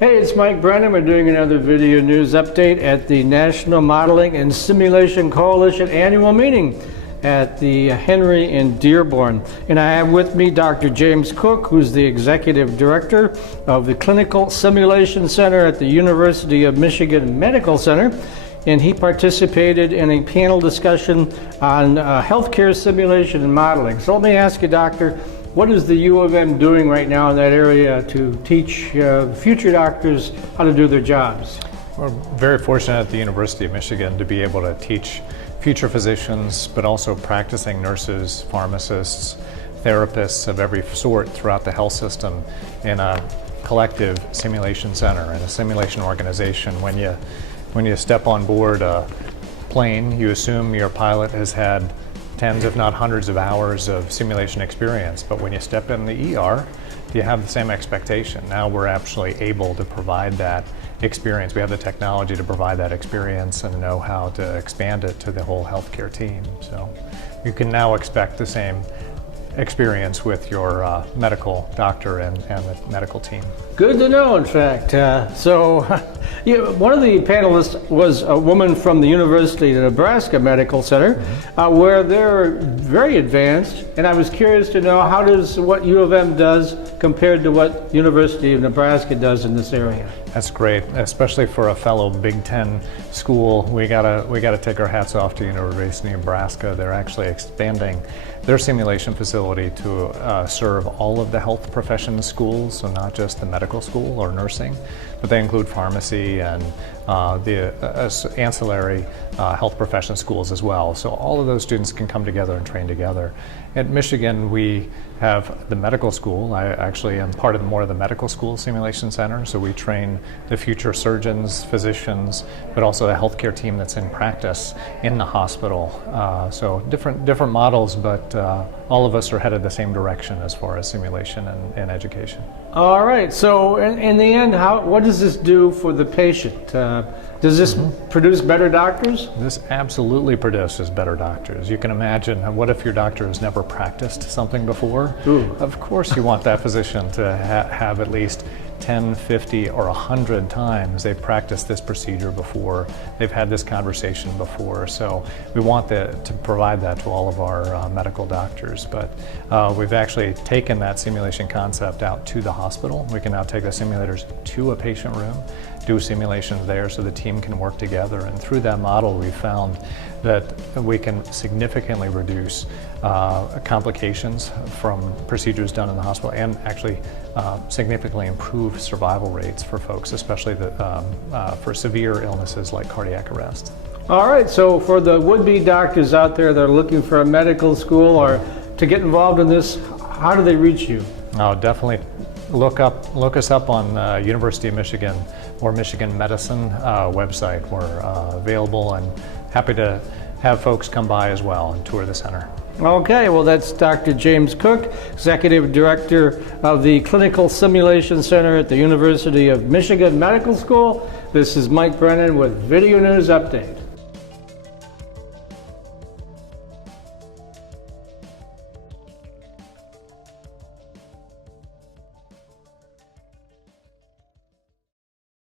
Hey, it's Mike Brennan. We're doing another video news update at the National Modeling and Simulation Coalition annual meeting at the Henry in Dearborn. And I have with me Dr. James Cook, who's the Executive Director of the Clinical Simulation Center at the University of Michigan Medical Center. And he participated in a panel discussion on healthcare simulation and modeling. So let me ask you, Doctor, what is the U of M doing right now in that area to teach future doctors how to do their jobs? We're very fortunate at the University of Michigan to be able to teach future physicians, but also practicing nurses, pharmacists, therapists of every sort throughout the health system in a collective simulation center and a simulation organization. When you step on board a plane, you assume your pilot has had tens if not hundreds of hours of simulation experience, but when you step in the ER, you have the same expectation. Now we're actually able to provide that experience. We have the technology to provide that experience and know how to expand it to the whole healthcare team. So you can now expect the same experience with your medical doctor and the medical team. Good to know, in fact. One of the panelists was a woman from the University of Nebraska Medical Center, where they're very advanced, and I was curious to know how does what U of M does compared to what University of Nebraska does in this area? That's great, especially for a fellow Big Ten school. We gotta take our hats off to University of Nebraska. They're actually expanding their simulation facility to serve all of the health profession schools, so not just the medical school or nursing, but they include pharmacy and the ancillary health profession schools as well. So all of those students can come together and train together. At Michigan, we have the medical school. I actually am part of more of the medical school simulation center, so we train the future surgeons, physicians, but also the healthcare team that's in practice in the hospital. So different models, but all of us are headed the same direction as far as simulation and education. All right, so in the end, what does this do for the patient? Does this produce better doctors? This absolutely produces better doctors. You can imagine, what if your doctor has never practiced something before? Ooh. Of course you want that physician to have at least 10, 50, or 100 times they've practiced this procedure before, they've had this conversation before. So we want to provide that to all of our medical doctors. But we've actually taken that simulation concept out to the hospital. We can now take the simulators to a patient room, do simulations there so the team can work together. And through that model, we found that we can significantly reduce complications from procedures done in the hospital and actually significantly improve survival rates for folks, especially for severe illnesses like cardiac arrest. All right, so for the would-be doctors out there that are looking for a medical school or to get involved in this, how do they reach you? Oh, definitely look us up on University of Michigan or Michigan Medicine website. We're available and happy to have folks come by as well and tour the center. Okay, well, that's Dr. James Cook, Executive Director of the Clinical Simulation Center at the University of Michigan Medical School. This is Mike Brennan with Video News Update.